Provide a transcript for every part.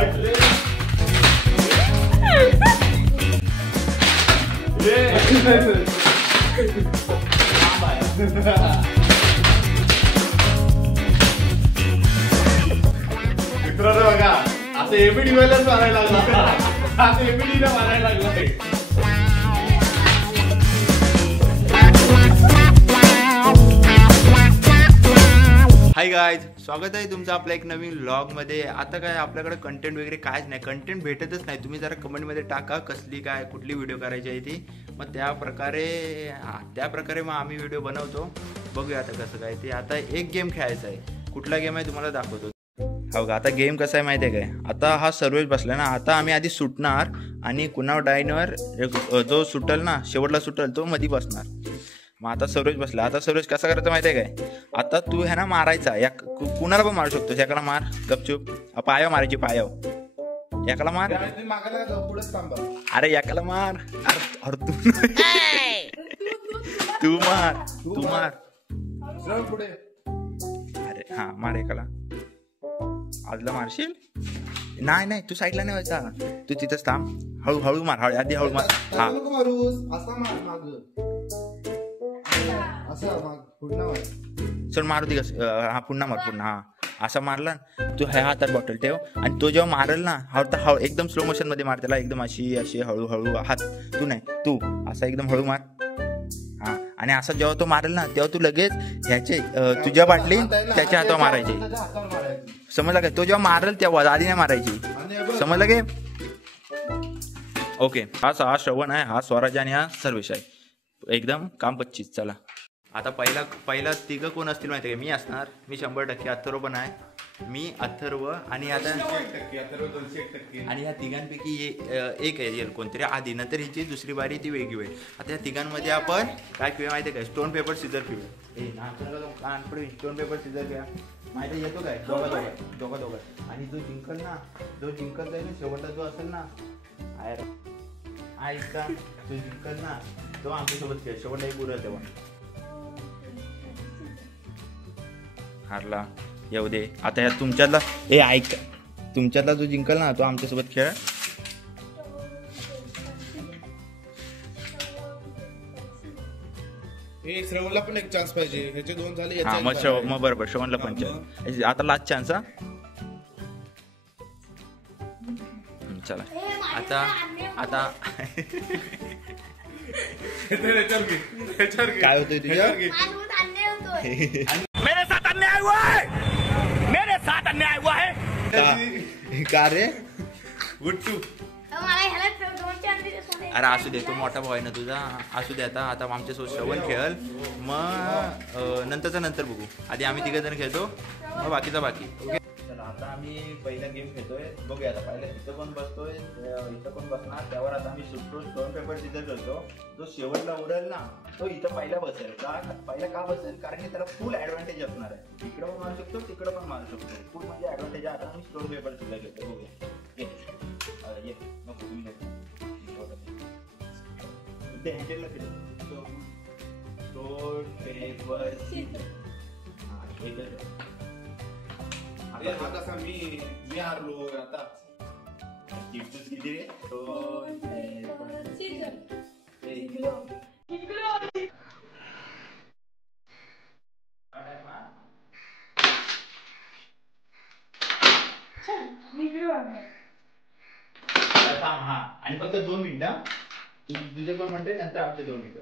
मित्रांनो बघा असं एबीडी वेळेलाच मारायला लागला. आता एबीडीला मारायला लागला. हाय गाईज, स्वागत आहे तुमचं आपल्या एक नवीन व्लॉगमध्ये. आता काय आपल्याकडे कंटेंट वगैरे कायच नाही, कंटेंट भेटतच नाही. तुम्ही जरा कमेंटमध्ये टाका कसली काय कुठली व्हिडिओ करायची आहे ती, मग त्या प्रकारे मग आम्ही व्हिडिओ बनवतो. बघूया आता कसं काय ते. आता एक गेम खेळायचा आहे. कुठला गेम आहे तुम्हाला दाखवतो. हो का, आता गेम कसा आहे माहिती आहे काय. आता हा सर्वेच बसला ना, आता आम्ही आधी सुटणार आणि कुणावर डायनवर जो सुटल ना, शेवटला सुटल तो मध्ये बसणार. मग आता सर्वेज बसला. आता सर्वेज कसा करायचं माहिती आहे काय. आता तू ह्या ना मारायचा, या कुणाला पण मारू शकतो. एकाला मार गपचूप, पायावर मारायची, पायावर एकाला मार. अरे एकाला मार. अरे तू मार. अरे हा मार एकाला. आजला मारशील. नाही तू साईडला नाही व्हायचा, तू तिथंच थांब. हळू मार, आधी हळू मार. हा चल मारू दे. हा पुन्हा मार, पुन्हा. हा असा मारला तू, ह्या हातात बॉटल ठेव आणि तो जेव्हा मारल ना, हळू एकदम स्लो मोशन मध्ये मार त्याला. एकदम अशी हळूहळू हात. तू असा एकदम हळू मार. हा आणि असा जेव्हा तो मारेल ना, तेव्हा तू लगेच ह्याचे तुझ्या बाटली त्याच्या हातावर मारायची. समजलं काय. तो जेव्हा मारेल तेव्हा आधी नाही मारायची. समजलं काय. ओके. हा श्रवण आहे, हा स्वराज आणि हा सर्वेश आहे. एकदम काम 25. चला आता पहिला तिघं कोण असतील माहिती आहे. मी असणार, मी 100%. अथर्व पण आहे, मी अथर्व आणि आता आणि ह्या तिघांपैकी एक आहे कोणतरी आधी. नंतर हिची दुसरी बारी ती वेगळी होईल. आता या तिघांमध्ये आपण काय पिऊया माहिती आहे काय. स्टोन पेपर सिजर पिऊया. स्टोन पेपर सिजर घ्या. माहिती येतो काय. दोघं आणि जो जिंकल जाईल ना, शेवटला जो असेल ना, ऐका जो जिंकल ना तो आमच्यासोबत खेळ. शेवटला एक उरल तेव्हा हारला येऊ दे. आता ह्या तुमच्यातला ऐक, तुमच्यातला जो जिंकल ना तो आमच्यासोबत खेळ. श्रवणला पण एक चान्स पाहिजे. ह्याचे 2 झाले. हा मग बरोबर श्रवणला पण चान्स. आता लास्ट चान्स. हा चला आता काय होतंय तुझ्या. मेरे साथ अन्याय हुआ है. का रे गुट्टू. अरे असू दे, तो मोठा भाऊ आहे ना तुझा. असू दे. आता आमच्यासोबत श्रवण खेळ. मग नंतर बघू. आधी आम्ही 3 जण खेळतो, मग बाकीचा बाकी. ओके चला आता आम्ही पहिला गेम खेळतोय. बघूया आता. पहिला इथं पण बसतोय, इथं पण बसणार. त्यावर आता आम्ही सुटतो. स्टोन पेपर सिजर खेळतो. जो शेवटला उडेल ना तो इथं पहिला बसेल. पहिला का बसेल, कारण की त्याला फुल ऍडव्हान्टेज असणार आहे. इकडं पण मारू शकतो, तिकडं पण मारू शकतो. फुल म्हणजे ऍडव्हान्टेज. आता आम्ही स्टोन पेपर सिजर घेतो. बघूया. ये नको तुम्ही ते हँडलला फिरव. स्टोन पेपर सिजर. हा कसा मी हारलो आता. किती रे. स्टोन पेपर सिजर. हा आणि फक्त 2 मिनिटं. तुझे पण म्हणते नंतर आपले 2 मिनिटं.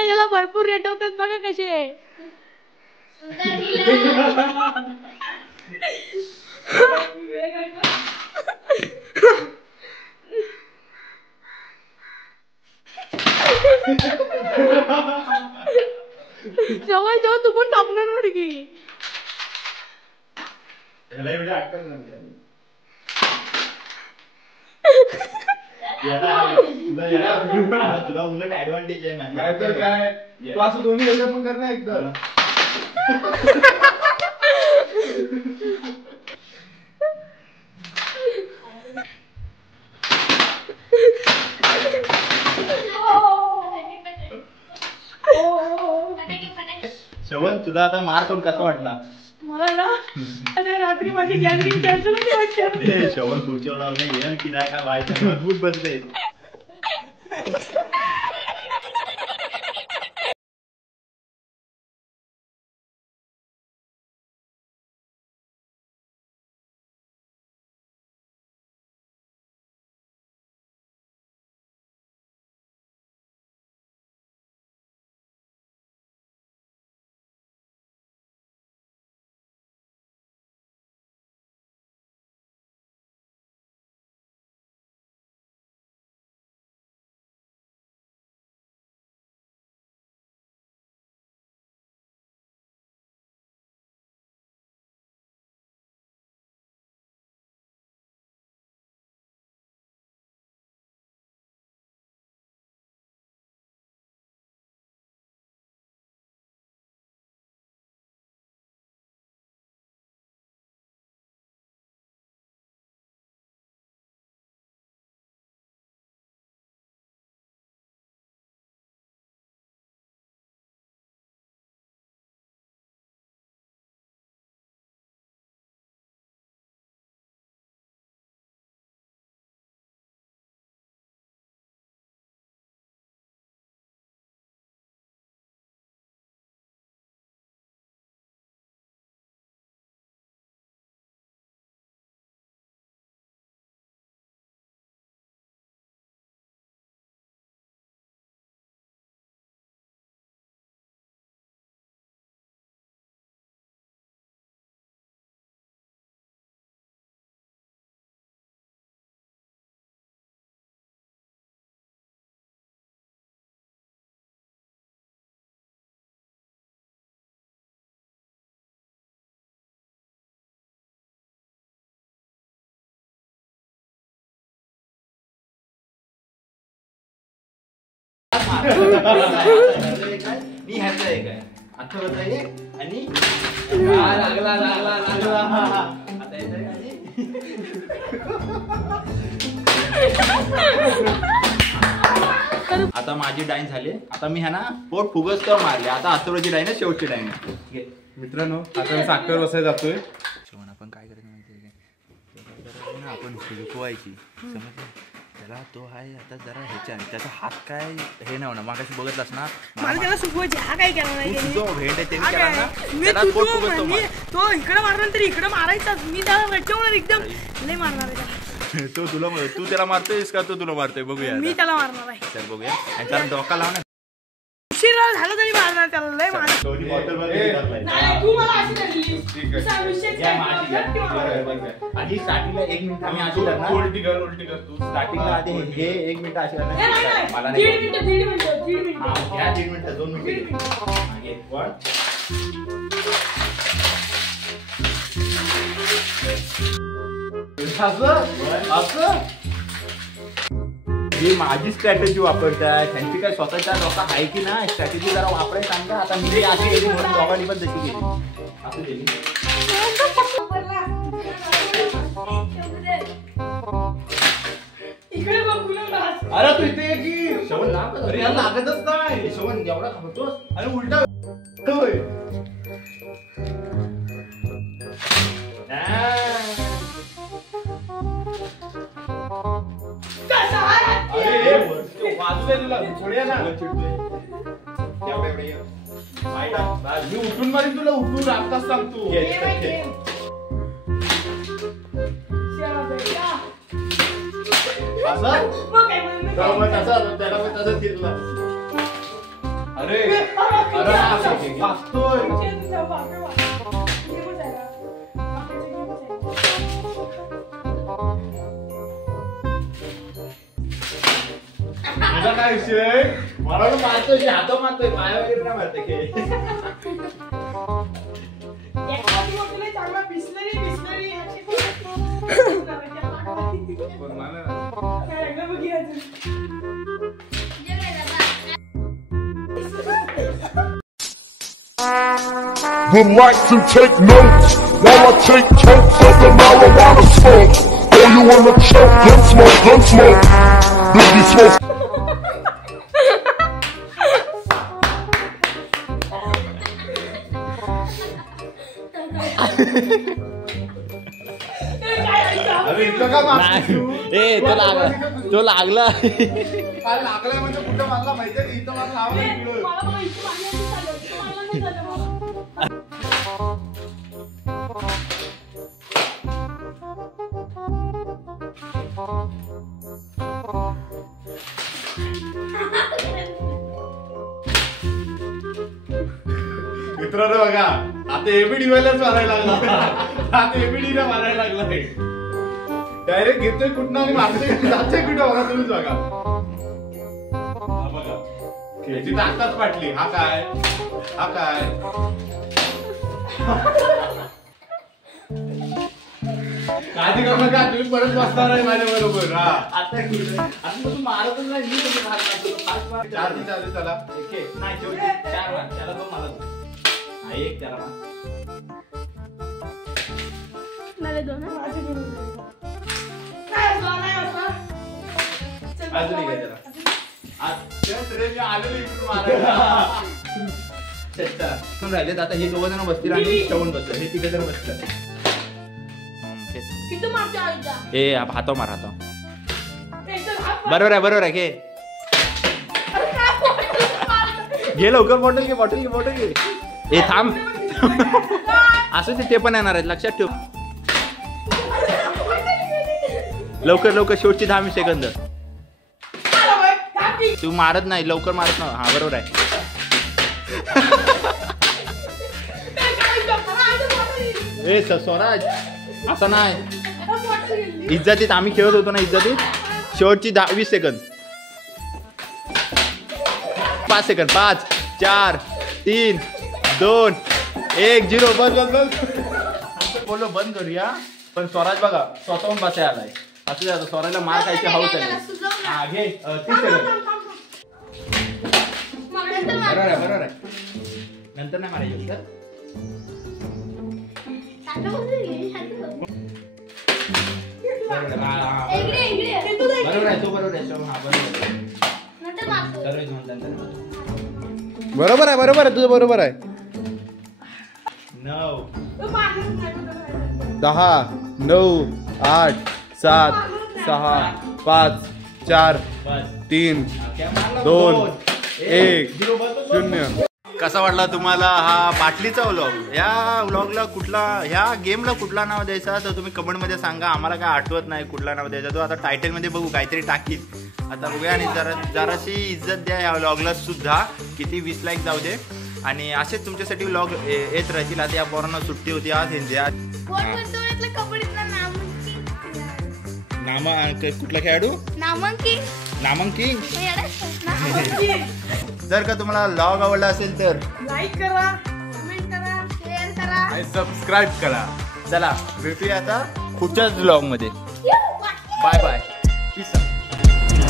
याला भरपूर रेट होतात बघा कसे. जेव्हा तू पण टाकणार की. तुला उलट ऍडव्हान्टेज आहे ना. काय तर काय तू असं दोन्ही वेगळं पण कर ना एकदा. श्रवण तुला आता मार करून कसा वाटला? मला ना आता रात्री माझी गॅदरिंग कॅन्सल होती वाटतं. श्रवण पुढच्या वेळा नाही ये की नाही काय व्हायचं मजबूत बसले. मी ह्याचा एक आहे आठवता ये आणि लागला लागला लागला आता येतोय आणि आता माझी डाईन झाली. आता मी ह्या ना पोट फुगस तर मारले. आता आठवड्याची डाईन आहे, शेवटची डाईन आहे. मित्रांनो आता मी साखर बसायला जातोय. शेवण आपण काय करायचं माहिती आहे का, आपण फुलकवायची समजलं त्याला. तो आहे आता जरा ह्याच्याने त्याचा हात काय हे नाही होणार. मागाशी बघतलास ना मला त्याला सुकवायची. हा काय केला नाही त्याने. जो भेंड आहे त्याने हा केला काय? ना मी त्याला तू- पोट तू- फुगस तो मी- तो इकडे मारणार तरी इकडे मारायचाच. मी त्याला रचवणार एकदम लय मारणार आहे त्याला. तो तुला तू त्याला मारतोयस का तो तुला मारतोय बघूया मी त्याला मारणार आहे. चल बघूया. आणि त्याला डोका लाव ना. उशिरा झालं तरी मारणार त्याला लय मारणार. दोन्ही बॉटल मध्ये टाकलाय. नाही, तू मला अशी धरली. ठीक आहे. असा विषयच या नाही. माझी घ्या. आधी स्टार्टिंगला 1 मिनिट आम्ही अशी करणार. उलटी कर तू. स्टार्टिंगला आधी हे 1 मिनिट अशी नाही, नाही, करणार. नाही. मला दीड नाही मिनिटं, दीड मिनिटं, दीड मिनिटं. हा घ्या 3 मिनिटं 2 मिनिटं दीड मिनिटं. घे. वन. असं ही माझी स्ट्रॅटेजी वापरताय. त्यांची काय स्वतःच्या डोका आहे की नाही स्ट्रॅटेजी जरा वापरायला सांगा. आता मी अशी केली म्हणून दोघांनी पण तशी केली असं केली. इकडे बघ तुला. अरे तू इथे ये की. श्रवण लांब का? अरे याला लागतच नाही. श्रवण एवढा खातोस. अरे उलटा होय. अरे बाजूला तुला थोड्या ना. मी उठून मारीन तुला. उठून आत्ताच सांगतो. असं त्याला पण तसंच घेतलं. अरे अरे असं वाचतोय. तुझा काय विषय. मला मारतोय हात मारतोय पाया वगैरे नाही मारते खेळ. पण मला Would like to take notes while I take totes of the marijuana smoke. Oh, you wanna choke? Gun smoke, gun smoke. Biggie smoke. अरे इथं का मारतोस तू? ए तो लागला काय लागलाय म्हणजे कुठं मारला माहितीये का? इथं मारला लावा इकडं. मला बघा, इथं मारलं नाही झालं. मित्रांनो बघा आता एबीडी वाल्याच मारायला लागला. आता एबीडी ने मारायला लागलाय. डायरेक्ट घेतोय कुठं आणि मारतोय जातोय कुठं बघा तुम्हीच बघा. हा बघा याची ताकदच पाटली. हा काय काळजी करू नका तुम्ही परत बसणार आहे माझ्या बरोबर. हा आता तू मारतच नाही मी कसं मारणार? चालते चला. एक नाही शेवटी 4 मार त्याला 2 मारत हा एक त्याला मार. मला 2 माझे घेऊन काय असं चल अजून एक आहे त्याला. मी आलेलो इकडून मारायला. कोण राहिलेत आता हे 2 जण बसतील आणि श्रवण बसतील. हे 3 जण बसतील. किती मारते आईचा ए हातो मार हातो. बरोबर बरोबर आहे घे घे लवकर बॉटल घे. ए थांब असं ते पण येणार आहेत लक्षात ठेव. लवकर शेवटची 10 सेकंद. तू मारत नाही लवकर मारत नाही. हा बरोबर आहे. ए स्वराज असं नाही. इज्जतीत आम्ही खेळत होतो ना इज्जतीत. शेवटची 20 सेकंद. 5 सेकंद. 5 4 3 2 1 0. बस बोलो बंद करूया. पण स्वराज बघा स्वतःहून बसायला आलाय. असं जातं स्वराजला मार खायची हौस आहे. हा घे 30 सेकंद. बरोबर आहे. नंतर नाही मारायचं तर बरोबर आहे. तो बरोबर आहे. हा बरोबर आहे. तुझं बरोबर आहे. 9 10 9 8 7 6 5 4 3 2 1 0. कसा वाटला तुम्हाला हा बाटलीचा व्लॉग? या व्लॉगला ह्या गेमला कुठला नाव द्यायचा तर तुम्ही कमेंटमध्ये सांगा. आम्हाला काय आठवत नाही कुठला नाव द्यायचा. तो आता टायटलमध्ये बघू काहीतरी टाकील. आता बघूया आणि जराशी इज्जत द्या या व्लॉगला सुद्धा. किती 20 लाईक जाऊ दे. आणि असेच तुमच्यासाठी व्लॉग येत राहतील. आता या पोरांना सुट्टी होती आज कुठला खेळाडू नामांकित. जर का तुम्हाला व्लॉग आवडला असेल तर लाईक करा, कमेंट करा, शेअर करा आणि सबस्क्राईब करा. चला भेटूया आता पुढच्याच व्लॉग मध्ये. Bye bye.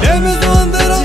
Deme tu bandera,